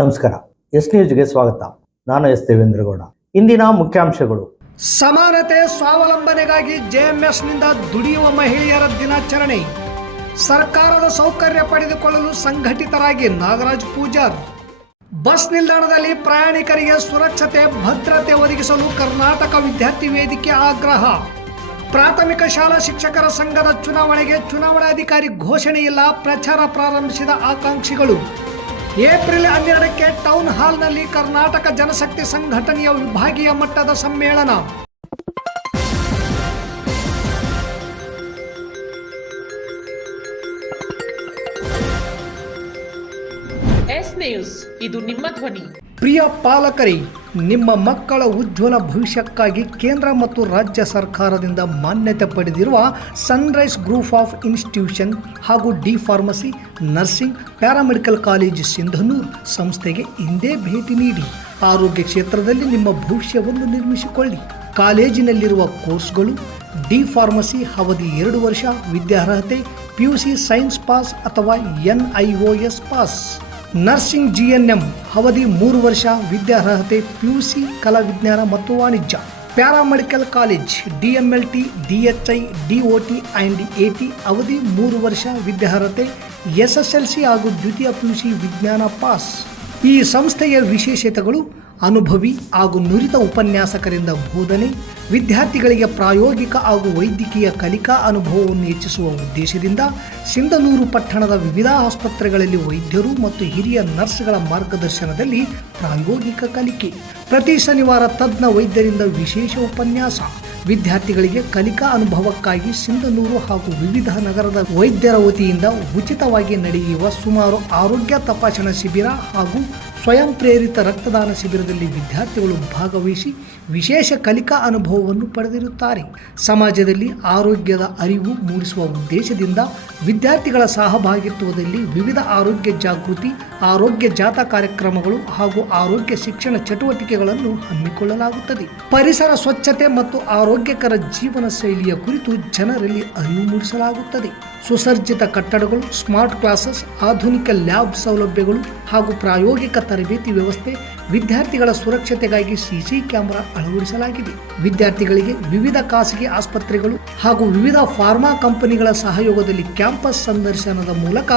ನಮಸ್ಕಾರ. ಎಸ್ ನ್ಯೂಸ್ಗೆ ಸ್ವಾಗತ. ನಾನು ಎಸ್ ದೇವೇಂದ್ರಗೌಡ. ಇಂದಿನ ಮುಖ್ಯಾಂಶಗಳು. ಸಮಾನತೆ ಸ್ವಾವಲಂಬನೆಗಾಗಿ ಜೆಎಂಎಸ್ನಿಂದ ದುಡಿಯುವ ಮಹಿಳೆಯರ ದಿನಾಚರಣೆ. ಸರ್ಕಾರದ ಸೌಕರ್ಯ ಪಡೆದುಕೊಳ್ಳಲು ಸಂಘಟಿತರಾಗಿ ನಾಗರಾಜ್ ಪೂಜಾರ್. ಬಸ್ ನಿಲ್ದಾಣದಲ್ಲಿ ಪ್ರಯಾಣಿಕರಿಗೆ ಸುರಕ್ಷತೆ ಭದ್ರತೆ ಒದಗಿಸಲು ಕರ್ನಾಟಕ ವಿದ್ಯಾರ್ಥಿ ವೇದಿಕೆ ಆಗ್ರಹ. ಪ್ರಾಥಮಿಕ ಶಾಲಾ ಶಿಕ್ಷಕರ ಸಂಘದ ಚುನಾವಣೆಗೆ ಚುನಾವಣಾಧಿಕಾರಿ ಘೋಷಣೆ ಇಲ್ಲ, ಪ್ರಚಾರ ಪ್ರಾರಂಭಿಸಿದ ಆಕಾಂಕ್ಷಿಗಳು. ಏಪ್ರಿಲ್ 12ಕ್ಕೆ ಟೌನ್ ಹಾಲ್ನಲ್ಲಿ ಕರ್ನಾಟಕ ಜನಶಕ್ತಿ ಸಂಘಟನೆಯ ವಿಭಾಗೀಯ ಮಟ್ಟದ ಸಮ್ಮೇಳನ. ಎಸ್ ನ್ಯೂಸ್, ಇದು ನಿಮ್ಮ ಧ್ವನಿ. ಪ್ರಿಯ ಪಾಲಕರೇ, ನಿಮ್ಮ ಮಕ್ಕಳ ಉಜ್ವಲ ಭವಿಷ್ಯಕ್ಕಾಗಿ ಕೇಂದ್ರ ಮತ್ತು ರಾಜ್ಯ ಸರ್ಕಾರದಿಂದ ಮಾನ್ಯತೆ ಪಡೆದಿರುವ ಸನ್ರೈಸ್ ಗ್ರೂಪ್ ಆಫ್ ಇನ್ಸ್ಟಿಟ್ಯೂಷನ್ ಹಾಗೂ D pharmacy, nursing, paramedical college Sindhanur ಸಂಸ್ಥೆಗೆ ಇಂದೇ ಭೇಟಿ ನೀಡಿ ಆರೋಗ್ಯ ಕ್ಷೇತ್ರದಲ್ಲಿ ನಿಮ್ಮ ಭವಿಷ್ಯವನ್ನು ನಿರ್ಮಿಸಿಕೊಳ್ಳಿ. ಕಾಲೇಜಿನಲ್ಲಿರುವ ಕೋರ್ಸ್ಗಳು: ಡಿ ಫಾರ್ಮಸಿ ಅವಧಿ 2 ವರ್ಷ, ವಿದ್ಯಾರ್ಹತೆ PUC ಸೈನ್ಸ್ ಪಾಸ್ ಅಥವಾ NIOS ಪಾಸ್. ನರ್ಸಿಂಗ್ GNM ಅವಧಿ 3 ವರ್ಷ, ವಿದ್ಯಾರ್ಹತೆ PUC ಕಲಾ ವಿಜ್ಞಾನ ಮತ್ತು ವಾಣಿಜ್ಯ. Paramedical college DMLT, DHI, DOT and AT ಅವಧಿ 3 ವರ್ಷ, ವಿದ್ಯಾರ್ಹತೆ SSLC ಹಾಗೂ ದ್ವಿತೀಯ PUC ವಿಜ್ಞಾನ ಪಾಸ್. ಈ ಸಂಸ್ಥೆಯ ವಿಶೇಷತೆಗಳು: ಅನುಭವಿ ಹಾಗೂ ನುರಿತ ಉಪನ್ಯಾಸಕರಿಂದ ಬೋಧನೆ, ವಿದ್ಯಾರ್ಥಿಗಳಿಗೆ ಪ್ರಾಯೋಗಿಕ ಹಾಗೂ ವೈದ್ಯಕೀಯ ಕಲಿಕಾ ಅನುಭವವನ್ನು ಹೆಚ್ಚಿಸುವ ಉದ್ದೇಶದಿಂದ ಸಿಂಧನೂರು ಪಟ್ಟಣದ ವಿವಿಧ ಆಸ್ಪತ್ರೆಗಳಲ್ಲಿ ವೈದ್ಯರು ಮತ್ತು ಹಿರಿಯ ನರ್ಸ್ಗಳ ಮಾರ್ಗದರ್ಶನದಲ್ಲಿ ಪ್ರಾಯೋಗಿಕ ಕಲಿಕೆ. ಪ್ರತಿ ಶನಿವಾರ ತಜ್ಞ ವೈದ್ಯರಿಂದ ವಿಶೇಷ ಉಪನ್ಯಾಸ. ವಿದ್ಯಾರ್ಥಿಗಳಿಗೆ ಕಲಿಕಾ ಅನುಭವಕ್ಕಾಗಿ ಸಿಂಧನೂರು ಹಾಗೂ ವಿವಿಧ ನಗರದ ವೈದ್ಯರ ವತಿಯಿಂದ ಉಚಿತವಾಗಿ ನಡೆಯುವ ಸುಮಾರು ಆರೋಗ್ಯ ತಪಾಸಣಾ ಶಿಬಿರ ಹಾಗೂ ಸ್ವಯಂ ಪ್ರೇರಿತ ರಕ್ತದಾನ ಶಿಬಿರದಲ್ಲಿ ವಿದ್ಯಾರ್ಥಿಗಳು ಭಾಗವಹಿಸಿ ವಿಶೇಷ ಕಲಿಕಾ ಅನುಭವವನ್ನು ಪಡೆದಿರುತ್ತಾರೆ. ಸಮಾಜದಲ್ಲಿ ಆರೋಗ್ಯದ ಅರಿವು ಮೂಡಿಸುವ ಉದ್ದೇಶದಿಂದ ವಿದ್ಯಾರ್ಥಿಗಳ ಸಹಭಾಗಿತ್ವದಲ್ಲಿ ವಿವಿಧ ಆರೋಗ್ಯ ಜಾಗೃತಿ, ಆರೋಗ್ಯ ಜಾಥಾ ಕಾರ್ಯಕ್ರಮಗಳು ಹಾಗೂ ಆರೋಗ್ಯ ಶಿಕ್ಷಣ ಚಟುವಟಿಕೆಗಳನ್ನು ಹಮ್ಮಿಕೊಳ್ಳಲಾಗುತ್ತದೆ. ಪರಿಸರ ಸ್ವಚ್ಛತೆ ಮತ್ತು ಆರೋಗ್ಯಕರ ಜೀವನ ಶೈಲಿಯ ಕುರಿತು ಜನರಲ್ಲಿ ಅರಿವು ಮೂಡಿಸಲಾಗುತ್ತದೆ. ಸುಸಜ್ಜಿತ ಕಟ್ಟಡಗಳು, ಸ್ಮಾರ್ಟ್ ಕ್ಲಾಸಸ್, ಆಧುನಿಕ ಲ್ಯಾಬ್ ಸೌಲಭ್ಯಗಳು ಹಾಗೂ ಪ್ರಾಯೋಗಿಕ ತರಬೇತಿ ವ್ಯವಸ್ಥೆ. ವಿದ್ಯಾರ್ಥಿಗಳ ಸುರಕ್ಷತೆಗಾಗಿ CC ಕ್ಯಾಮೆರಾ ಅಳವಡಿಸಲಾಗಿದೆ. ವಿದ್ಯಾರ್ಥಿಗಳಿಗೆ ವಿವಿಧ ಖಾಸಗಿ ಆಸ್ಪತ್ರೆಗಳು ಹಾಗೂ ವಿವಿಧ ಫಾರ್ಮಾ ಕಂಪನಿಗಳ ಸಹಯೋಗದಲ್ಲಿ ಕ್ಯಾಂಪಸ್ ಸಂದರ್ಶನದ ಮೂಲಕ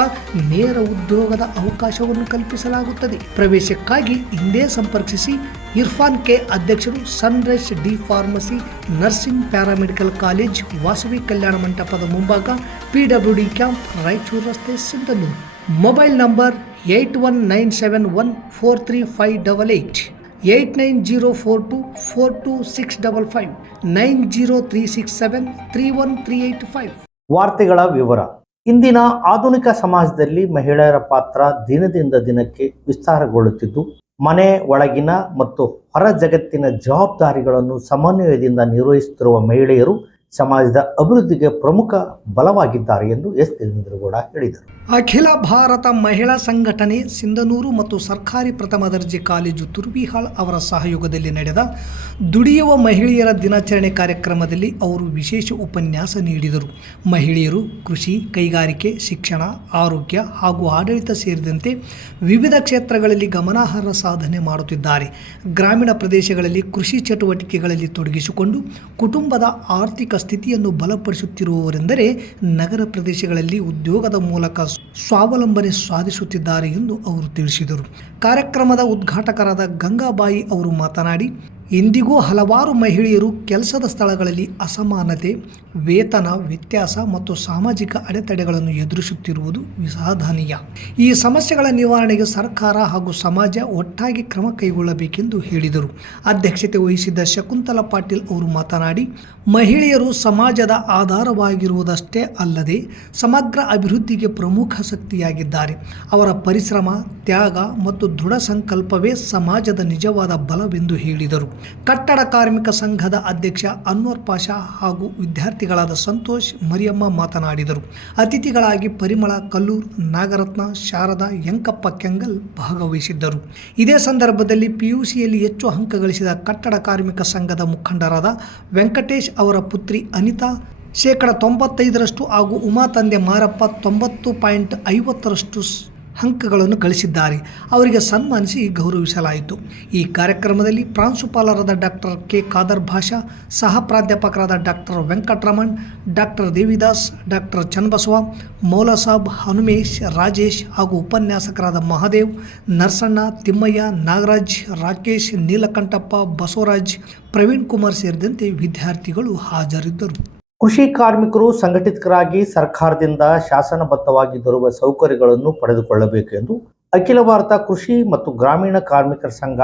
ನೇರ ಉದ್ಯೋಗದ ಅವಕಾಶವನ್ನು ಕಲ್ಪಿಸಲಾಗುತ್ತದೆ. ಪ್ರವೇಶಕ್ಕಾಗಿ ಹಿಂದೆ ಸಂಪರ್ಕಿಸಿ. ಇರ್ಫಾನ್ K, ಅಧ್ಯಕ್ಷರು, Sunrise D pharmacy, nursing, paramedical college, Vasavi ಕಲ್ಯಾಣ ಮಂಟಪದ ಮುಂಭಾಗ, PWD ಕ್ಯಾಂಪ್, ರಾಯಚೂರು ರಸ್ತೆ, ಸಿಂಧನೂರು. Mobile number 8197143588, 8904242655, 9036731385. ವಾರ್ತೆಗಳ ವಿವರ. ಇಂದಿನ ಆಧುನಿಕ ಸಮಾಜದಲ್ಲಿ ಮಹಿಳೆಯರ ಪಾತ್ರ ದಿನದಿಂದ ದಿನಕ್ಕೆ ವಿಸ್ತಾರಗೊಳ್ಳುತ್ತಿದ್ದು, ಮನೆ ಒಳಗಿನ ಮತ್ತು ಹೊರ ಜಗತ್ತಿನ ಜವಾಬ್ದಾರಿಗಳನ್ನು ಸಮನ್ವಯದಿಂದ ನಿರ್ವಹಿಸುತ್ತಿರುವ ಮಹಿಳೆಯರು ಸಮಾಜದ ಅಭಿವೃದ್ಧಿಗೆ ಪ್ರಮುಖ ಬಲವಾಗಿದ್ದಾರೆ ಎಂದು ಎಸ್ ದೇವೇಂದ್ರಗೌಡ ಹೇಳಿದರು. ಅಖಿಲ ಭಾರತ ಮಹಿಳಾ ಸಂಘಟನೆ ಸಿಂಧನೂರು ಮತ್ತು ಸರ್ಕಾರಿ ಪ್ರಥಮ ದರ್ಜೆ ಕಾಲೇಜು ತುರ್ವಿಹಾಳ್ ಅವರ ಸಹಯೋಗದಲ್ಲಿ ನಡೆದ ದುಡಿಯುವ ಮಹಿಳೆಯರ ದಿನಾಚರಣೆ ಕಾರ್ಯಕ್ರಮದಲ್ಲಿ ಅವರು ವಿಶೇಷ ಉಪನ್ಯಾಸ ನೀಡಿದರು. ಮಹಿಳೆಯರು ಕೃಷಿ, ಕೈಗಾರಿಕೆ, ಶಿಕ್ಷಣ, ಆರೋಗ್ಯ ಹಾಗೂ ಆಡಳಿತ ಸೇರಿದಂತೆ ವಿವಿಧ ಕ್ಷೇತ್ರಗಳಲ್ಲಿ ಗಮನಾರ್ಹ ಸಾಧನೆ ಮಾಡುತ್ತಿದ್ದಾರೆ. ಗ್ರಾಮೀಣ ಪ್ರದೇಶಗಳಲ್ಲಿ ಕೃಷಿ ಚಟುವಟಿಕೆಗಳಲ್ಲಿ ತೊಡಗಿಸಿಕೊಂಡು ಕುಟುಂಬದ ಆರ್ಥಿಕ ಸ್ಥಿತಿಯನ್ನು ಬಲಪಡಿಸುತ್ತಿರುವವರೆಂದರೆ ನಗರ ಪ್ರದೇಶಗಳಲ್ಲಿ ಉದ್ಯೋಗದ ಮೂಲಕ ಸ್ವಾವಲಂಬನೆ ಸಾಧಿಸುತ್ತಿದ್ದಾರೆ ಎಂದು ಅವರು ತಿಳಿಸಿದರು. ಕಾರ್ಯಕ್ರಮದ ಉದ್ಘಾಟಕರಾದ ಗಂಗಾಬಾಯಿ ಅವರು ಮಾತನಾಡಿ, ಇಂದಿಗೂ ಹಲವಾರು ಮಹಿಳೆಯರು ಕೆಲಸದ ಸ್ಥಳಗಳಲ್ಲಿ ಅಸಮಾನತೆ, ವೇತನ ವ್ಯತ್ಯಾಸ ಮತ್ತು ಸಾಮಾಜಿಕ ಅಡೆತಡೆಗಳನ್ನು ಎದುರಿಸುತ್ತಿರುವುದು ವಿಷಾದನೀಯ. ಈ ಸಮಸ್ಯೆಗಳ ನಿವಾರಣೆಗೆ ಸರ್ಕಾರ ಹಾಗೂ ಸಮಾಜ ಒಟ್ಟಾಗಿ ಕ್ರಮ ಕೈಗೊಳ್ಳಬೇಕೆಂದು ಹೇಳಿದರು. ಅಧ್ಯಕ್ಷತೆ ವಹಿಸಿದ್ದ ಶಕುಂತಲಾ ಪಾಟೀಲ್ ಅವರು ಮಾತನಾಡಿ, ಮಹಿಳೆಯರು ಸಮಾಜದ ಆಧಾರವಾಗಿರುವುದಷ್ಟೇ ಅಲ್ಲದೆ ಸಮಗ್ರ ಅಭಿವೃದ್ಧಿಗೆ ಪ್ರಮುಖ ಶಕ್ತಿಯಾಗಿದ್ದಾರೆ. ಅವರ ಪರಿಶ್ರಮ, ತ್ಯಾಗ ಮತ್ತು ದೃಢ ಸಂಕಲ್ಪವೇ ಸಮಾಜದ ನಿಜವಾದ ಬಲವೆಂದು ಹೇಳಿದರು. ಕಟ್ಟಡ ಕಾರ್ಮಿಕ ಸಂಘದ ಅಧ್ಯಕ್ಷ ಅನ್ವರ್ ಪಾಷಾ ಹಾಗೂ ವಿದ್ಯಾರ್ಥಿಗಳಾದ ಸಂತೋಷ್, ಮರಿಯಮ್ಮ ಮಾತನಾಡಿದರು. ಅತಿಥಿಗಳಾಗಿ ಪರಿಮಳ ಕಲ್ಲೂರ್, ನಾಗರತ್ನ, ಶಾರದಾ, ಯಂಕಪ್ಪ ಕೆಂಗಲ್ ಭಾಗವಹಿಸಿದ್ದರು. ಇದೇ ಸಂದರ್ಭದಲ್ಲಿ PUCಯಲ್ಲಿ ಹೆಚ್ಚು ಅಂಕ ಗಳಿಸಿದ ಕಟ್ಟಡ ಕಾರ್ಮಿಕ ಸಂಘದ ಮುಖಂಡರಾದ ವೆಂಕಟೇಶ್ ಅವರ ಪುತ್ರಿ ಅನಿತಾ 95% ಹಾಗೂ ಉಮಾ ತಂದೆ ಮಾರಪ್ಪ 90.50% ಅಂಕಗಳನ್ನು ಗಳಿಸಿದ್ದಾರೆ. ಅವರಿಗೆ ಸನ್ಮಾನಿಸಿ ಗೌರವಿಸಲಾಯಿತು. ಈ ಕಾರ್ಯಕ್ರಮದಲ್ಲಿ ಪ್ರಾಂಶುಪಾಲರಾದ ಡಾಕ್ಟರ್ ಕೆ ಖಾದರ್ ಭಾಷಾ, ಸಹ ಪ್ರಾಧ್ಯಾಪಕರಾದ doctor Venkataraman, doctor Devidas, doctor Channabasava, Moulasab, Hanumesh, Rajesh ಹಾಗೂ ಉಪನ್ಯಾಸಕರಾದ ಮಹಾದೇವ್, ನರಸಣ್ಣ, ತಿಮ್ಮಯ್ಯ, ನಾಗರಾಜ್, ರಾಕೇಶ್, ನೀಲಕಂಠಪ್ಪ, ಬಸವರಾಜ್, ಪ್ರವೀಣ್ ಕುಮಾರ್ ಸೇರಿದಂತೆ ವಿದ್ಯಾರ್ಥಿಗಳು ಹಾಜರಿದ್ದರು. ಕೃಷಿ ಕಾರ್ಮಿಕರು ಸಂಘಟಿತರಾಗಿ ಸರ್ಕಾರದಿಂದ ಶಾಸನಬದ್ಧವಾಗಿ ದೊರೆಯುವ ಸೌಕರ್ಯಗಳನ್ನು ಪಡೆದುಕೊಳ್ಳಬೇಕು ಎಂದು ಅಖಿಲ ಭಾರತ ಕೃಷಿ ಮತ್ತು ಗ್ರಾಮೀಣ ಕಾರ್ಮಿಕರ ಸಂಘ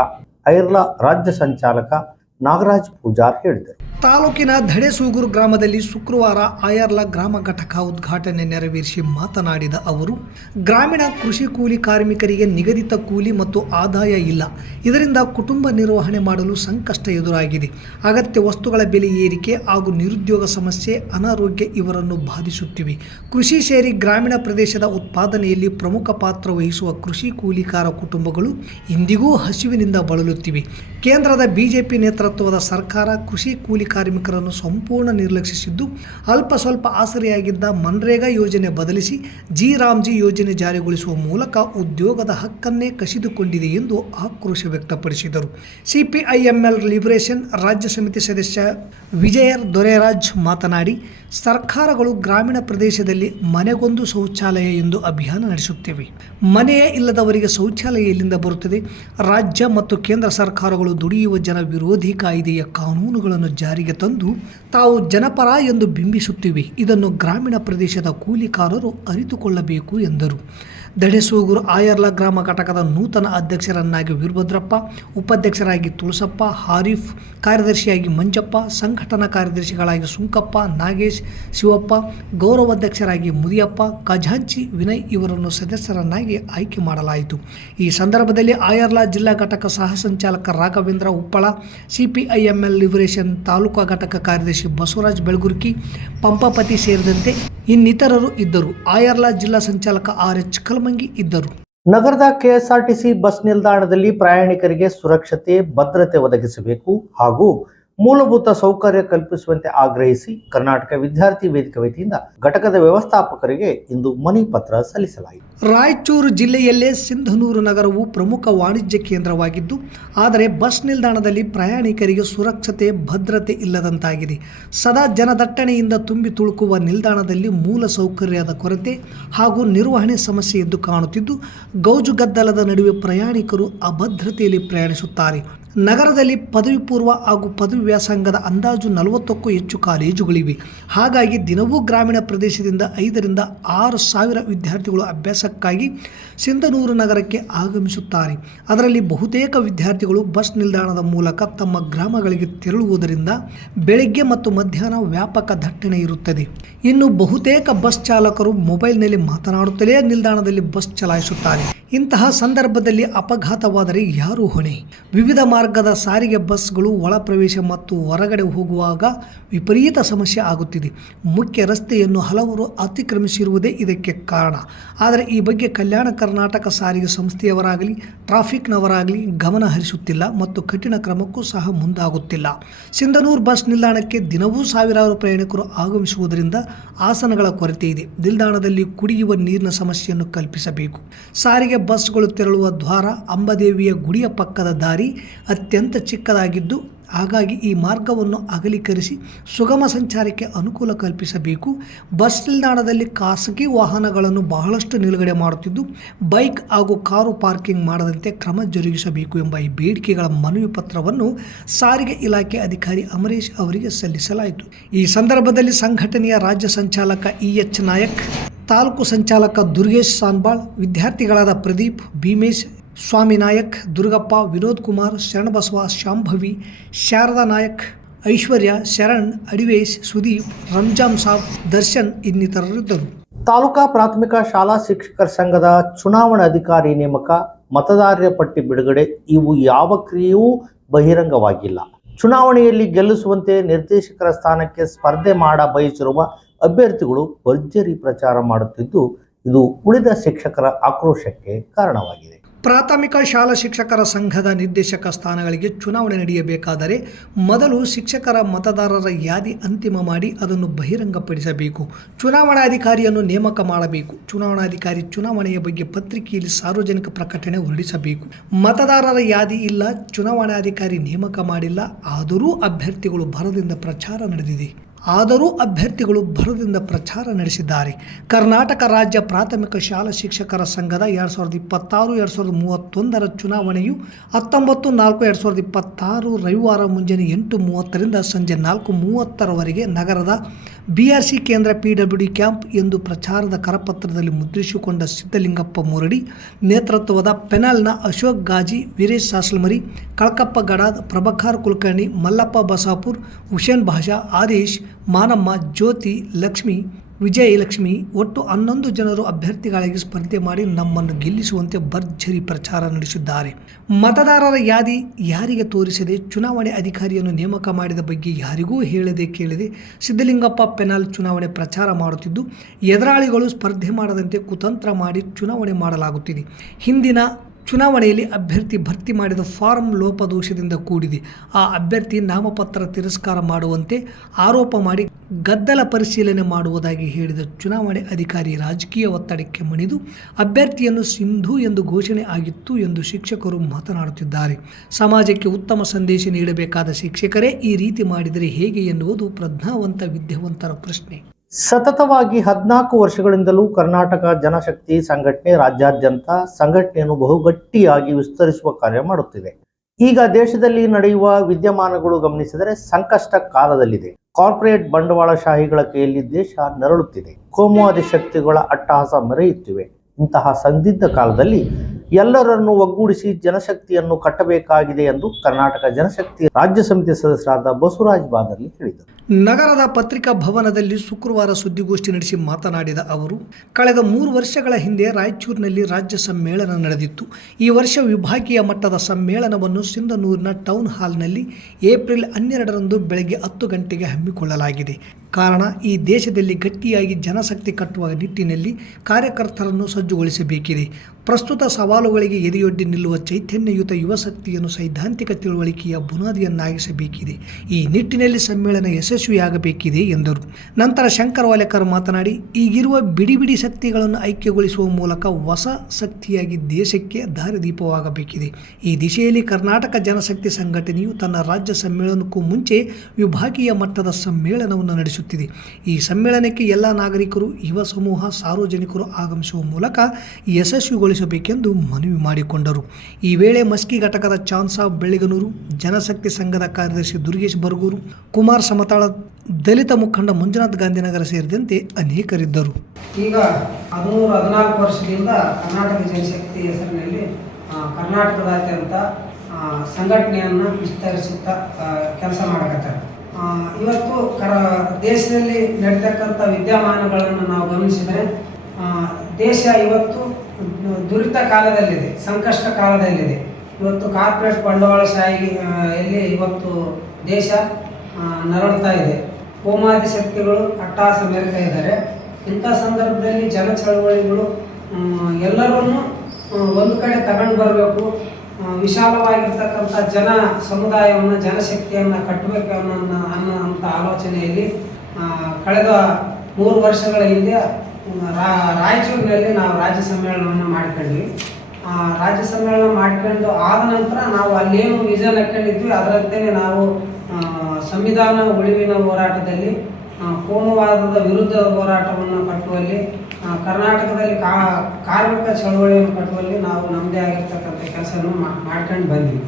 ಐರ್ಲಾ ರಾಜ್ಯ ಸಂಚಾಲಕ ನಾಗರಾಜ್ ಪೂಜಾರ್ ಹೇಳಿದರು. ತಾಲೂಕಿನ ಧಡೆಸೂಗೂರು ಗ್ರಾಮದಲ್ಲಿ ಶುಕ್ರವಾರ ಐರ್ಲಾ ಗ್ರಾಮ ಘಟಕ ಉದ್ಘಾಟನೆ ನೆರವೇರಿಸಿ ಮಾತನಾಡಿದ ಅವರು, ಗ್ರಾಮೀಣ ಕೃಷಿ ಕೂಲಿ ಕಾರ್ಮಿಕರಿಗೆ ನಿಗದಿತ ಕೂಲಿ ಮತ್ತು ಆದಾಯ ಇಲ್ಲ. ಇದರಿಂದ ಕುಟುಂಬ ನಿರ್ವಹಣೆ ಮಾಡಲು ಸಂಕಷ್ಟ ಎದುರಾಗಿದೆ. ಅಗತ್ಯ ವಸ್ತುಗಳ ಬೆಲೆ ಏರಿಕೆ ಹಾಗೂ ನಿರುದ್ಯೋಗ ಸಮಸ್ಯೆ, ಅನಾರೋಗ್ಯ ಇವರನ್ನು ಬಾಧಿಸುತ್ತಿವೆ. ಕೃಷಿ ಸೇರಿ ಗ್ರಾಮೀಣ ಪ್ರದೇಶದ ಉತ್ಪಾದನೆಯಲ್ಲಿ ಪ್ರಮುಖ ಪಾತ್ರ ವಹಿಸುವ ಕೃಷಿ ಕೂಲಿಕಾರ ಕುಟುಂಬಗಳು ಇಂದಿಗೂ ಹಸಿವಿನಿಂದ ಬಳಲುತ್ತಿವೆ. ಕೇಂದ್ರದ ಬಿಜೆಪಿ ನೇತೃತ್ವದ ಸರ್ಕಾರ ಕೃಷಿ ಕೂಲಿ ಕಾರ್ಮಿಕರನ್ನು ಸಂಪೂರ್ಣ ನಿರ್ಲಕ್ಷಿಸಿದ್ದು, ಅಲ್ಪ ಸ್ವಲ್ಪ ಆಸರೆಯಾಗಿದ್ದ ಮನ್ರೇಗಾ ಯೋಜನೆ ಬದಲಿಸಿ ಜಿ ರಾಮ್ಜಿ ಯೋಜನೆ ಜಾರಿಗೊಳಿಸುವ ಮೂಲಕ ಉದ್ಯೋಗದ ಹಕ್ಕನ್ನೇ ಕಸಿದುಕೊಂಡಿದೆ ಎಂದು ಆಕ್ರೋಶ ವ್ಯಕ್ತಪಡಿಸಿದರು. ಸಿಪಿಐಎಂಎಲ್ ಲಿಬರೇಷನ್ ರಾಜ್ಯ ಸಮಿತಿ ಸದಸ್ಯ ವಿಜಯರ್ ದೊರೆರಾಜ್ ಮಾತನಾಡಿ, ಸರ್ಕಾರಗಳು ಗ್ರಾಮೀಣ ಪ್ರದೇಶದಲ್ಲಿ ಮನೆಗೊಂದು ಶೌಚಾಲಯ ಎಂದು ಅಭಿಯಾನ ನಡೆಸುತ್ತಿವೆ. ಮನೆಯೇ ಇಲ್ಲದವರಿಗೆ ಶೌಚಾಲಯ ಎಲ್ಲಿಂದ ಬರುತ್ತದೆ? ರಾಜ್ಯ ಮತ್ತು ಕೇಂದ್ರ ಸರ್ಕಾರಗಳು ದುಡಿಯುವ ಜನ ವಿರೋಧಿ ಕಾಯ್ದೆಯ ಕಾನೂನುಗಳನ್ನು ಜಾರಿಗೆ ತಂದು ತಾವು ಜನಪರ ಎಂದು ಬಿಂಬಿಸುತ್ತಿವೆ. ಇದನ್ನು ಗ್ರಾಮೀಣ ಪ್ರದೇಶದ ಕೂಲಿಕಾರರು ಅರಿತುಕೊಳ್ಳಬೇಕು ಎಂದರು. ಧಡೆಸೂಗೂರು ಐರ್ಲಾ ಗ್ರಾಮ ಘಟಕದ ನೂತನ ಅಧ್ಯಕ್ಷರನ್ನಾಗಿ ವೀರಭದ್ರಪ್ಪ, ಉಪಾಧ್ಯಕ್ಷರಾಗಿ ತುಳಸಪ್ಪ, ಹಾರಿಫ್, ಕಾರ್ಯದರ್ಶಿಯಾಗಿ ಮಂಜಪ್ಪ, ಸಂಘಟನಾ ಕಾರ್ಯದರ್ಶಿಗಳಾಗಿ ಸುಂಕಪ್ಪ, ನಾಗೇಶ್, ಶಿವಪ್ಪ, ಗೌರವಾಧ್ಯಕ್ಷರಾಗಿ ಮುದಿಯಪ್ಪ, ಖಜಾಂಚಿ ವಿನಯ್ ಇವರನ್ನು ಸದಸ್ಯರನ್ನಾಗಿ ಆಯ್ಕೆ ಮಾಡಲಾಯಿತು. ಈ ಸಂದರ್ಭದಲ್ಲಿ ಐರ್ಲಾ ಜಿಲ್ಲಾ ಘಟಕ ಸಹ ಸಂಚಾಲಕ ರಾಘವೇಂದ್ರ ಉಪ್ಪಳ, ಸಿಪಿಐಎಂಎಲ್ ಲಿಬರೇಷನ್ ತಾಲೂಕಾ ಘಟಕ ಕಾರ್ಯದರ್ಶಿ ಬಸವರಾಜ್ ಬೆಳಗುರ್ಕಿ, ಪಂಪಾಪತಿ ಸೇರಿದಂತೆ ಇನ್ನಿತರರು ಇದ್ದರು. ಐರ್ಲಾ ಜಿಲ್ಲಾ ಸಂಚಾಲಕ ಆರ್.ಎಚ್. ಕಲ್ಮಂಗಿ ಇದ್ದರು. ನಗರದ ಕೆಎಸ್ಆರ್ಟಿಸಿ ಬಸ್ ನಿಲ್ದಾಣದಲ್ಲಿ ಪ್ರಯಾಣಿಕರಿಗೆ ಸುರಕ್ಷತೆ, ಭದ್ರತೆ ಒದಗಿಸಬೇಕು ಹಾಗೂ ಮೂಲಭೂತ ಸೌಕರ್ಯ ಕಲ್ಪಿಸುವಂತೆ ಆಗ್ರಹಿಸಿ ಕರ್ನಾಟಕ ವಿದ್ಯಾರ್ಥಿ ವೇದಿಕೆ ವತಿಯಿಂದ ಘಟಕದ ವ್ಯವಸ್ಥಾಪಕರಿಗೆ ಇಂದು ಮನವಿ ಪತ್ರ ಸಲ್ಲಿಸಲಾಯಿತು. ರಾಯಚೂರು ಜಿಲ್ಲೆಯಲ್ಲೇ ಸಿಂಧನೂರು ನಗರವು ಪ್ರಮುಖ ವಾಣಿಜ್ಯ ಕೇಂದ್ರವಾಗಿದ್ದು, ಆದರೆ ಬಸ್ ನಿಲ್ದಾಣದಲ್ಲಿ ಪ್ರಯಾಣಿಕರಿಗೆ ಸುರಕ್ಷತೆ, ಭದ್ರತೆ ಇಲ್ಲದಂತಾಗಿದೆ. ಸದಾ ಜನದಟ್ಟಣೆಯಿಂದ ತುಂಬಿ ತುಳುಕುವ ನಿಲ್ದಾಣದಲ್ಲಿ ಮೂಲ ಸೌಕರ್ಯದ ಕೊರತೆ ಹಾಗೂ ನಿರ್ವಹಣೆ ಸಮಸ್ಯೆ ಎದ್ದು ಕಾಣುತ್ತಿದ್ದು, ಗೌಜುಗದ್ದಲದ ನಡುವೆ ಪ್ರಯಾಣಿಕರು ಅಭದ್ರತೆಯಲ್ಲಿ ಪ್ರಯಾಣಿಸುತ್ತಾರೆ. ನಗರದಲ್ಲಿ ಪದವಿ ಪೂರ್ವ ಹಾಗೂ ಪದವಿ ವ್ಯಾಸಂಗದ ಅಂದಾಜು 40ಕ್ಕೂ ಹೆಚ್ಚು ಕಾಲೇಜುಗಳಿವೆ. ಹಾಗಾಗಿ ದಿನವೂ ಗ್ರಾಮೀಣ ಪ್ರದೇಶದಿಂದ 5 ರಿಂದ 6 ಸಾವಿರ ವಿದ್ಯಾರ್ಥಿಗಳು ಅಭ್ಯಾಸಕ್ಕಾಗಿ ಸಿಂಧನೂರು ನಗರಕ್ಕೆ ಆಗಮಿಸುತ್ತಾರೆ. ಅದರಲ್ಲಿ ಬಹುತೇಕ ವಿದ್ಯಾರ್ಥಿಗಳು ಬಸ್ ನಿಲ್ದಾಣದ ಮೂಲಕ ತಮ್ಮ ಗ್ರಾಮಗಳಿಗೆ ತೆರಳುವುದರಿಂದ ಬೆಳಗ್ಗೆ ಮತ್ತು ಮಧ್ಯಾಹ್ನ ವ್ಯಾಪಕ ದಟ್ಟಣೆ ಇರುತ್ತದೆ. ಇನ್ನು ಬಹುತೇಕ ಬಸ್ ಚಾಲಕರು ಮೊಬೈಲ್ನಲ್ಲಿ ಮಾತನಾಡುತ್ತಲೇ ನಿಲ್ದಾಣದಲ್ಲಿ ಬಸ್ ಚಲಾಯಿಸುತ್ತಾರೆ. ಇಂತಹ ಸಂದರ್ಭದಲ್ಲಿ ಅಪಘಾತವಾದರೆ ಯಾರು ಹೊಣೆ? ವಿವಿಧ ಮಾರ್ಗದ ಸಾರಿಗೆ ಬಸ್ಗಳು ಒಳ ಪ್ರವೇಶ ಮತ್ತು ಹೊರಗಡೆ ಹೋಗುವಾಗ ವಿಪರೀತ ಸಮಸ್ಯೆ ಆಗುತ್ತಿದೆ. ಮುಖ್ಯ ರಸ್ತೆಯನ್ನು ಹಲವರು ಅತಿಕ್ರಮಿಸಿರುವುದೇ ಇದಕ್ಕೆ ಕಾರಣ. ಆದರೆ ಈ ಬಗ್ಗೆ ಕಲ್ಯಾಣ ಕರ್ನಾಟಕ ಸಾರಿಗೆ ಸಂಸ್ಥೆಯವರಾಗಲಿ ಟ್ರಾಫಿಕ್ನವರಾಗಲಿ ಗಮನ ಹರಿಸುತ್ತಿಲ್ಲ ಮತ್ತು ಕಠಿಣ ಕ್ರಮಕ್ಕೂ ಸಹ ಮುಂದಾಗುತ್ತಿಲ್ಲ. ಸಿಂಧನೂರು ಬಸ್ ನಿಲ್ದಾಣಕ್ಕೆ ದಿನವೂ ಸಾವಿರಾರು ಪ್ರಯಾಣಿಕರು ಆಗಮಿಸುವುದರಿಂದ ಆಸನಗಳ ಕೊರತೆ ಇದೆ. ನಿಲ್ದಾಣದಲ್ಲಿ ಕುಡಿಯುವ ನೀರಿನ ಸಮಸ್ಯೆಯನ್ನು ಕಲ್ಪಿಸಬೇಕು. ಸಾರಿಗೆ ಬಸ್ಗಳು ತೆರಳುವ ದ್ವಾರ ಅಂಬಾದೇವಿಯ ಗುಡಿಯ ಪಕ್ಕದ ದಾರಿ ಅತ್ಯಂತ ಚಿಕ್ಕದಾಗಿದ್ದು, ಹಾಗಾಗಿ ಈ ಮಾರ್ಗವನ್ನು ಅಗಲೀಕರಿಸಿ ಸುಗಮ ಸಂಚಾರಕ್ಕೆ ಅನುಕೂಲ ಕಲ್ಪಿಸಬೇಕು. ಬಸ್ ನಿಲ್ದಾಣದಲ್ಲಿ ಖಾಸಗಿ ವಾಹನಗಳನ್ನು ಬಹಳಷ್ಟು ನಿಲುಗಡೆ ಮಾಡುತ್ತಿದ್ದು, ಬೈಕ್ ಹಾಗೂ ಕಾರು ಪಾರ್ಕಿಂಗ್ ಮಾಡದಂತೆ ಕ್ರಮ ಜರುಗಿಸಬೇಕು ಎಂಬ ಈ ಬೇಡಿಕೆಗಳ ಮನವಿ ಪತ್ರವನ್ನು ಸಾರಿಗೆ ಇಲಾಖೆ ಅಧಿಕಾರಿ ಅಮರೇಶ್ ಅವರಿಗೆ ಸಲ್ಲಿಸಲಾಯಿತು. ಈ ಸಂದರ್ಭದಲ್ಲಿ ಸಂಘಟನೆಯ ರಾಜ್ಯ ಸಂಚಾಲಕ ಇ.ಎಚ್. ನಾಯಕ್, ತಾಲೂಕು ಸಂಚಾಲಕ ದುರ್ಗೇಶ್ ಸಾನ್ಬಾಳ್, ವಿದ್ಯಾರ್ಥಿಗಳಾದ ಪ್ರದೀಪ್, ಭೀಮೇಶ್, ಸ್ವಾಮಿ ನಾಯಕ್, ದುರ್ಗಪ್ಪ, ವಿನೋದ್ ಕುಮಾರ್, ಶರಣಬಸವ, ಶಾಂಭವಿ, ಶಾರದಾ ನಾಯಕ್, ಐಶ್ವರ್ಯ, ಶರಣ್, ಅಡಿವೇಶ್, ಸುದೀಪ್, ರಂಜಾನ್ ಸಾಬ್, ದರ್ಶನ್ ಇನ್ನಿತರರಿದ್ದರು. ತಾಲೂಕಾ ಪ್ರಾಥಮಿಕ ಶಾಲಾ ಶಿಕ್ಷಕರ ಸಂಘದ ಚುನಾವಣಾ ಅಧಿಕಾರಿ ನೇಮಕ, ಮತದಾರರ ಪಟ್ಟಿ ಬಿಡುಗಡೆ ಇವು ಯಾವ ಕ್ರಿಯೆಯೂ ಬಹಿರಂಗವಾಗಿಲ್ಲ. ಚುನಾವಣೆಯಲ್ಲಿ ಗೆಲ್ಲಿಸುವಂತೆ ನಿರ್ದೇಶಕರ ಸ್ಥಾನಕ್ಕೆ ಸ್ಪರ್ಧೆ ಮಾಡ ಬಯಸಿರುವ ಅಭ್ಯರ್ಥಿಗಳು ಭರ್ಜರಿ ಪ್ರಚಾರ ಮಾಡುತ್ತಿದ್ದು, ಇದು ಉಳಿದ ಶಿಕ್ಷಕರ ಆಕ್ರೋಶಕ್ಕೆ ಕಾರಣವಾಗಿದೆ. ಪ್ರಾಥಮಿಕ ಶಾಲಾ ಶಿಕ್ಷಕರ ಸಂಘದ ನಿರ್ದೇಶಕ ಸ್ಥಾನಗಳಿಗೆ ಚುನಾವಣೆ ನಡೆಯಬೇಕಾದರೆ ಮೊದಲು ಶಿಕ್ಷಕರ ಮತದಾರರ ಯಾದಿ ಅಂತಿಮ ಮಾಡಿ ಅದನ್ನು ಬಹಿರಂಗಪಡಿಸಬೇಕು. ಚುನಾವಣಾಧಿಕಾರಿಯನ್ನು ನೇಮಕ ಮಾಡಬೇಕು. ಚುನಾವಣಾಧಿಕಾರಿ ಚುನಾವಣೆಯ ಬಗ್ಗೆ ಪತ್ರಿಕೆಯಲ್ಲಿ ಸಾರ್ವಜನಿಕ ಪ್ರಕಟಣೆ ಹೊರಡಿಸಬೇಕು. ಮತದಾರರ ಯಾದಿ ಇಲ್ಲ, ಚುನಾವಣಾಧಿಕಾರಿ ನೇಮಕ ಮಾಡಿಲ್ಲ, ಆದರೂ ಅಭ್ಯರ್ಥಿಗಳು ಭರದಿಂದ ಪ್ರಚಾರ ನಡೆಸಿದ್ದಾರೆ. ಕರ್ನಾಟಕ ರಾಜ್ಯ ಪ್ರಾಥಮಿಕ ಶಾಲಾ ಶಿಕ್ಷಕರ ಸಂಘದ 2026-2031 ಚುನಾವಣೆಯು 19/4/2026 ರವಿವಾರ ಮುಂಜಾನೆ 8:30ರಿಂದ ಸಂಜೆ 4:30ರವರೆಗೆ ನಗರದ BRC ಕೇಂದ್ರ PWD ಕ್ಯಾಂಪ್ ಎಂದು ಪ್ರಚಾರದ ಕರಪತ್ರದಲ್ಲಿ ಮುದ್ರಿಸಿಕೊಂಡ ಸಿದ್ದಲಿಂಗಪ್ಪ ಮೂರಡಿ ನೇತೃತ್ವದ ಪೆನಲ್ನ ಅಶೋಕ್ ಗಾಜಿ, ವೀರೇಶ್ ಸಾಸ್ಲಮರಿ, ಕಳಕಪ್ಪ ಗಡಾದ್, ಪ್ರಭಾಕರ್ ಕುಲಕರ್ಣಿ, ಮಲ್ಲಪ್ಪ ಬಸಾಪುರ್, ಹುಸೇನ್ ಭಾಷಾ, ಆದೇಶ್, ಮಾನಮ್ಮ, ಜ್ಯೋತಿ, ಲಕ್ಷ್ಮಿ, ವಿಜಯಲಕ್ಷ್ಮಿ ಒಟ್ಟು 11 ಜನರು ಅಭ್ಯರ್ಥಿಗಳಾಗಿ ಸ್ಪರ್ಧೆ ಮಾಡಿ ನಮ್ಮನ್ನು ಗೆಲ್ಲಿಸುವಂತೆ ಭರ್ಜರಿ ಪ್ರಚಾರ ನಡೆಸಿದ್ದಾರೆ. ಮತದಾರರ ಯಾದಿ ಯಾರಿಗೆ ತೋರಿಸದೆ ಚುನಾವಣೆ ಅಧಿಕಾರಿಯನ್ನು ನೇಮಕ ಮಾಡಿದ ಬಗ್ಗೆ ಯಾರಿಗೂ ಹೇಳದೆ ಕೇಳದೆ ಸಿದ್ದಲಿಂಗಪ್ಪ ಪೆನಲ್ ಚುನಾವಣೆ ಪ್ರಚಾರ ಮಾಡುತ್ತಿದ್ದು, ಎದುರಾಳಿಗಳು ಸ್ಪರ್ಧೆ ಮಾಡದಂತೆ ಕುತಂತ್ರ ಮಾಡಿ ಚುನಾವಣೆ ಮಾಡಲಾಗುತ್ತಿದೆ. ಹಿಂದಿನ ಚುನಾವಣೆಯಲ್ಲಿ ಅಭ್ಯರ್ಥಿ ಭರ್ತಿ ಮಾಡಿದ ಫಾರಂ ಲೋಪದೋಷದಿಂದ ಕೂಡಿದೆ. ಆ ಅಭ್ಯರ್ಥಿ ನಾಮಪತ್ರ ತಿರಸ್ಕಾರ ಮಾಡುವಂತೆ ಆರೋಪ ಮಾಡಿ ಗದ್ದಲ ಪರಿಶೀಲನೆ ಮಾಡುವುದಾಗಿ ಹೇಳಿದ ಚುನಾವಣೆ ಅಧಿಕಾರಿ ರಾಜಕೀಯ ಒತ್ತಡಕ್ಕೆ ಮಣಿದು ಅಭ್ಯರ್ಥಿಯನ್ನು ಸಿಂಧು ಎಂದು ಘೋಷಣೆ ಆಗಿತ್ತು ಎಂದು ಶಿಕ್ಷಕರು ಮಾತನಾಡುತ್ತಿದ್ದಾರೆ. ಸಮಾಜಕ್ಕೆ ಉತ್ತಮ ಸಂದೇಶ ನೀಡಬೇಕಾದ ಶಿಕ್ಷಕರೇ ಈ ರೀತಿ ಮಾಡಿದರೆ ಹೇಗೆ ಎನ್ನುವುದು ಪ್ರಜ್ಞಾವಂತ ವಿದ್ಯಾವಂತರ ಪ್ರಶ್ನೆ. ಸತತವಾಗಿ 14 ವರ್ಷಗಳಿಂದಲೂ ಕರ್ನಾಟಕ ಜನಶಕ್ತಿ ಸಂಘಟನೆ ರಾಜ್ಯಾದ್ಯಂತ ಸಂಘಟನೆಯನ್ನು ಬಹುಗಟ್ಟಿಯಾಗಿ ವಿಸ್ತರಿಸುವ ಕಾರ್ಯ ಮಾಡುತ್ತಿದೆ. ಈಗ ದೇಶದಲ್ಲಿ ನಡೆಯುವ ವಿದ್ಯಮಾನಗಳು ಗಮನಿಸಿದರೆ ಸಂಕಷ್ಟ ಕಾಲದಲ್ಲಿದೆ. ಕಾರ್ಪೊರೇಟ್ ಬಂಡವಾಳಶಾಹಿಗಳ ಕೈಯಲ್ಲಿ ದೇಶ ನರಳುತ್ತಿದೆ. ಕೋಮುವಾದಿ ಶಕ್ತಿಗಳ ಅಟ್ಟಹಾಸ ಮೆರೆಯುತ್ತಿವೆ. ಇಂತಹ ಸಂದಿಗ್ಧ ಕಾಲದಲ್ಲಿ ಎಲ್ಲರನ್ನು ಒಗ್ಗೂಡಿಸಿ ಜನಶಕ್ತಿಯನ್ನು ಕಟ್ಟಬೇಕಾಗಿದೆ ಎಂದು ಕರ್ನಾಟಕ ಜನಶಕ್ತಿ ರಾಜ್ಯ ಸಮಿತಿ ಸದಸ್ಯರಾದ ಬಸವರಾಜ ಬಾದರ್ಲಿ ಹೇಳಿದರು. ನಗರದ ಪತ್ರಿಕಾ ಭವನದಲ್ಲಿ ಶುಕ್ರವಾರ ಸುದ್ದಿಗೋಷ್ಠಿ ನಡೆಸಿ ಮಾತನಾಡಿದ ಅವರು, ಕಳೆದ 3 ವರ್ಷಗಳ ಹಿಂದೆ ರಾಯಚೂರಿನಲ್ಲಿ ರಾಜ್ಯ ಸಮ್ಮೇಳನ ನಡೆದಿತ್ತು. ಈ ವರ್ಷ ವಿಭಾಗೀಯ ಮಟ್ಟದ ಸಮ್ಮೇಳನವನ್ನು ಸಿಂಧನೂರಿನ ಟೌನ್ ಹಾಲ್ನಲ್ಲಿ ಏಪ್ರಿಲ್ 12ರಂದು ಬೆಳಗ್ಗೆ 10 ಗಂಟೆಗೆ ಹಮ್ಮಿಕೊಳ್ಳಲಾಗಿದೆ. ಕಾರಣ, ಈ ದೇಶದಲ್ಲಿ ಗಟ್ಟಿಯಾಗಿ ಜನಶಕ್ತಿ ಕಟ್ಟುವ ನಿಟ್ಟಿನಲ್ಲಿ ಕಾರ್ಯಕರ್ತರನ್ನು ಸಜ್ಜುಗೊಳಿಸಬೇಕಿದೆ. ಪ್ರಸ್ತುತ ಸವಾಲುಗಳಿಗೆ ಎದೆಯೊಡ್ಡಿ ನಿಲ್ಲುವ ಚೈತನ್ಯಯುತ ಯುವಶಕ್ತಿಯನ್ನು ಸೈದ್ಧಾಂತಿಕ ತಿಳುವಳಿಕೆಯ ಬುನಾದಿಯನ್ನಾಗಿಸಬೇಕಿದೆ. ಈ ನಿಟ್ಟಿನಲ್ಲಿ ಸಮ್ಮೇಳನ ಯಶಸ್ವಿಯಾಗಬೇಕಿದೆ ಎಂದರು. ನಂತರ ಶಂಕರ ವಾಲೇಕರ್ ಮಾತನಾಡಿ, ಈಗಿರುವ ಬಿಡಿ ಶಕ್ತಿಗಳನ್ನು ಐಕ್ಯಗೊಳಿಸುವ ಮೂಲಕ ಹೊಸ ಶಕ್ತಿಯಾಗಿ ದೇಶಕ್ಕೆ ದಾರಿದೀಪವಾಗಬೇಕಿದೆ. ಈ ದಿಶೆಯಲ್ಲಿ ಕರ್ನಾಟಕ ಜನಶಕ್ತಿ ಸಂಘಟನೆಯು ತನ್ನ ರಾಜ್ಯ ಸಮ್ಮೇಳನಕ್ಕೂ ಮುಂಚೆ ವಿಭಾಗೀಯ ಮಟ್ಟದ ಸಮ್ಮೇಳನವನ್ನು ನಡೆಸುತ್ತಿದೆ. ಈ ಸಮ್ಮೇಳನಕ್ಕೆ ಎಲ್ಲ ನಾಗರಿಕರು, ಯುವ ಸಮೂಹ, ಸಾರ್ವಜನಿಕರು ಆಗಮಿಸುವ ಮೂಲಕ ಯಶಸ್ವಿಗೊಳಿಸಬೇಕೆಂದು ಮನವಿ ಮಾಡಿಕೊಂಡರು. ಈ ವೇಳೆ ಮಸ್ಕಿ ಘಟಕದ ಚಾನ್ಸಾಬ್ ಬೆಳ್ಳಿಗನೂರು, ಜನಶಕ್ತಿ ಸಂಘದ ಕಾರ್ಯದರ್ಶಿ ದುರ್ಗೇಶ್ ಬರಗೂರು, ಕುಮಾರ್ ಸಮತಾಳ, ದಲಿತ ಮುಖಂಡ ಮಂಜುನಾಥ್ ಗಾಂಧಿನಗರ ಸೇರಿದಂತೆ ಅನೇಕರಿದ್ದರು. ಈಗ 14 ವರ್ಷದಿಂದ ಕರ್ನಾಟಕ ಜನಶಕ್ತಿ ಹೆಸರಿನಲ್ಲಿ ಕರ್ನಾಟಕದಾದ್ಯಂತ ಸಂಘಟನೆಯನ್ನು ವಿಸ್ತರಿಸುತ್ತಾ ಕೆಲಸ ಮಾಡಕತ್ತಾರೆ. ಇವತ್ತು ದೇಶದಲ್ಲಿ ನಡೀತಕ್ಕಂಥ ವಿದ್ಯಮಾನಗಳನ್ನು ನಾವು ಗಮನಿಸಿದರೆ ದೇಶ ಇವತ್ತು ದುರಿತ ಕಾಲದಲ್ಲಿದೆ, ಸಂಕಷ್ಟ ಕಾಲದಲ್ಲಿದೆ. ಇವತ್ತು ಕಾರ್ಪೊರೇಟ್ ಬಂಡವಾಳಶಾಹಿ ಎಲ್ಲಿ ಇವತ್ತು ದೇಶ ನರಳುತ್ತಾ ಇದೆ. ಕೋಮುವಾದಿ ಶಕ್ತಿಗಳು ಅಟ್ಟಹಾಸ ಮೆರೆತಾ ಇದ್ದಾರೆ. ಇಂಥ ಸಂದರ್ಭದಲ್ಲಿ ಜನ ಚಳವಳಿಗಳು ಎಲ್ಲರನ್ನೂ ಒಂದು ಕಡೆ ತಗೊಂಡು ಬರಬೇಕು, ವಿಶಾಲವಾಗಿರ್ತಕ್ಕಂಥ ಜನ ಸಮುದಾಯವನ್ನು, ಜನಶಕ್ತಿಯನ್ನು ಕಟ್ಟಬೇಕು ಅನ್ನೋಂಥ ಆಲೋಚನೆಯಲ್ಲಿ ಕಳೆದ 3 ವರ್ಷಗಳ ಹಿಂದೆ ರಾಯಚೂರಿನಲ್ಲಿ ನಾವು ರಾಜ್ಯ ಸಮ್ಮೇಳನವನ್ನು ಮಾಡಿಕೊಂಡ್ವಿ. ರಾಜ್ಯ ಸಮ್ಮೇಳನ ಮಾಡಿಕೊಂಡು ಆದ ನಂತರ ನಾವು ಅಲ್ಲೇನು ವಿಷನ್ ಹಾಕೊಂಡಿದ್ವಿ ಅದರಂತೆಯೇ ನಾವು ಸಂವಿಧಾನ ಉಳಿವಿನ ಹೋರಾಟದಲ್ಲಿ, ಕೋಮುವಾದದ ವಿರುದ್ಧ ಹೋರಾಟವನ್ನು ಕಟ್ಟುವಲ್ಲಿ, ಕರ್ನಾಟಕದಲ್ಲಿ ಕಾರ್ಮಿಕ ಚಳವಳಿಯನ್ನು ಕಟ್ಟುವಲ್ಲಿ ನಾವು ನಮ್ಮದೇ ಆಗಿರ್ತಕ್ಕಂಥ ಕೆಲಸವನ್ನು ಮಾಡ್ಕೊಂಡು ಬಂದ್ವಿ.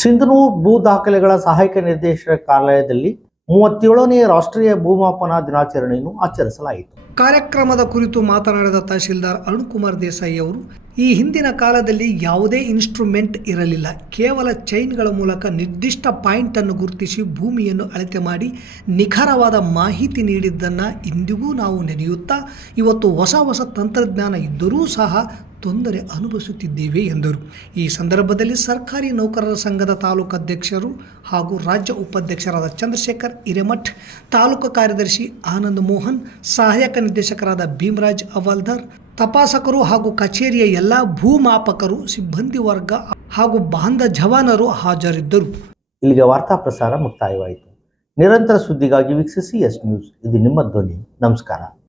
ಸಿಂಧನೂರು ಭೂ ದಾಖಲೆಗಳ ಸಹಾಯಕ ನಿರ್ದೇಶಕಾಲಯದಲ್ಲಿ 37ನೇ ರಾಷ್ಟ್ರೀಯ ಭೂಮಾಪನ ದಿನಾಚರಣೆಯನ್ನು ಆಚರಿಸಲಾಯಿತು. ಕಾರ್ಯಕ್ರಮದ ಕುರಿತು ಮಾತನಾಡಿದ ತಹಶೀಲ್ದಾರ್ ಅರುಣ್ಕುಮಾರ್ ದೇಸಾಯಿ ಅವರು, ಈ ಹಿಂದಿನ ಕಾಲದಲ್ಲಿ ಯಾವುದೇ ಇನ್ಸ್ಟ್ರೂಮೆಂಟ್ ಇರಲಿಲ್ಲ. ಕೇವಲ ಚೈನ್ಗಳ ಮೂಲಕ ನಿರ್ದಿಷ್ಟ ಪಾಯಿಂಟನ್ನು ಗುರುತಿಸಿ ಭೂಮಿಯನ್ನು ಅಳತೆ ಮಾಡಿ ನಿಖರವಾದ ಮಾಹಿತಿ ನೀಡಿದ್ದನ್ನು ಇಂದಿಗೂ ನಾವು ನೆನೆಯುತ್ತಾ, ಇವತ್ತು ಹೊಸ ತಂತ್ರಜ್ಞಾನ ಇದ್ದರೂ ಸಹ ತೊಂದರೆ ಅನುಭವಿಸುತ್ತಿದ್ದೇವೆ ಎಂದರು. ಈ ಸಂದರ್ಭದಲ್ಲಿ ಸರ್ಕಾರಿ ನೌಕರರ ಸಂಘದ ತಾಲೂಕು ಅಧ್ಯಕ್ಷರು ಹಾಗೂ ರಾಜ್ಯ ಉಪಾಧ್ಯಕ್ಷರಾದ ಚಂದ್ರಶೇಖರ್ ಹಿರೇಮಠ್, ತಾಲೂಕು ಕಾರ್ಯದರ್ಶಿ ಆನಂದ್ ಮೋಹನ್, ಸಹಾಯಕ ನಿರ್ದೇಶಕರಾದ ಭೀಮರಾಜ್ ಅವಲ್ದಾರ್, ತಪಾಸಕರು ಹಾಗೂ ಕಚೇರಿಯ ಎಲ್ಲ ಭೂಮಾಪಕರು, ಸಿಬ್ಬಂದಿ ವರ್ಗ ಹಾಗೂ ಬಾಂಧ ಜವಾನರು ಹಾಜರಿದ್ದರು. ಇಲ್ಲಿಗೆ ವಾರ್ತಾ ಪ್ರಸಾರ ಮುಕ್ತಾಯವಾಯಿತು. ನಿರಂತರ ಸುದ್ದಿಗಾಗಿ ವೀಕ್ಷಿಸಿ ಎಸ್ ನ್ಯೂಸ್. ಇದು ನಿಮ್ಮ ಧ್ವನಿ. ನಮಸ್ಕಾರ.